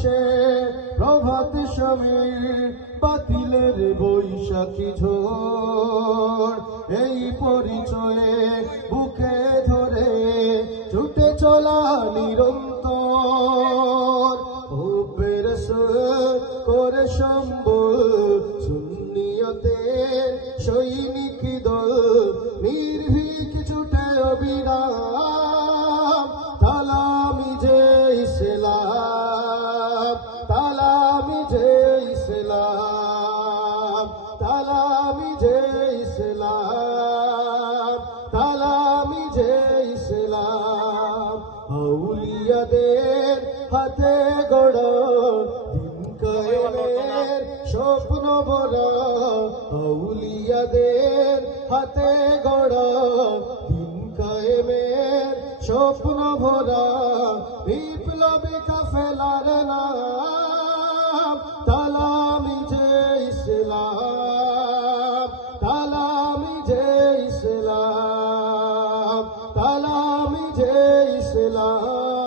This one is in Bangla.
বাতাসে প্রভাত সমীর বাতিলের বৈশাখী ঝড় এই পরিচয়ে বুকে ধরে ছুটে চলা নিরন্তর হুব্বে রাসূল করে সম্বল সুন্নিয়তের সৈনিক দল নির্ভীক ছুটে অবিরাম তালামি যে ইসলাম তালামি যে ইসলাম তালামি যে ইসলাম তালামি যে ইসলাম আউলিয়াদের হাতে গড়া দিন কায়েমের স্বপ্ন বড়া আউলিয়াদের হাতে গড়া দিন কায়েমের স্বপ্ন ভরা বিপ্লবী কাফেলার নাম তালামি যে ইসলাম তালামি যে ইসলাম তালামি যে ইসলাম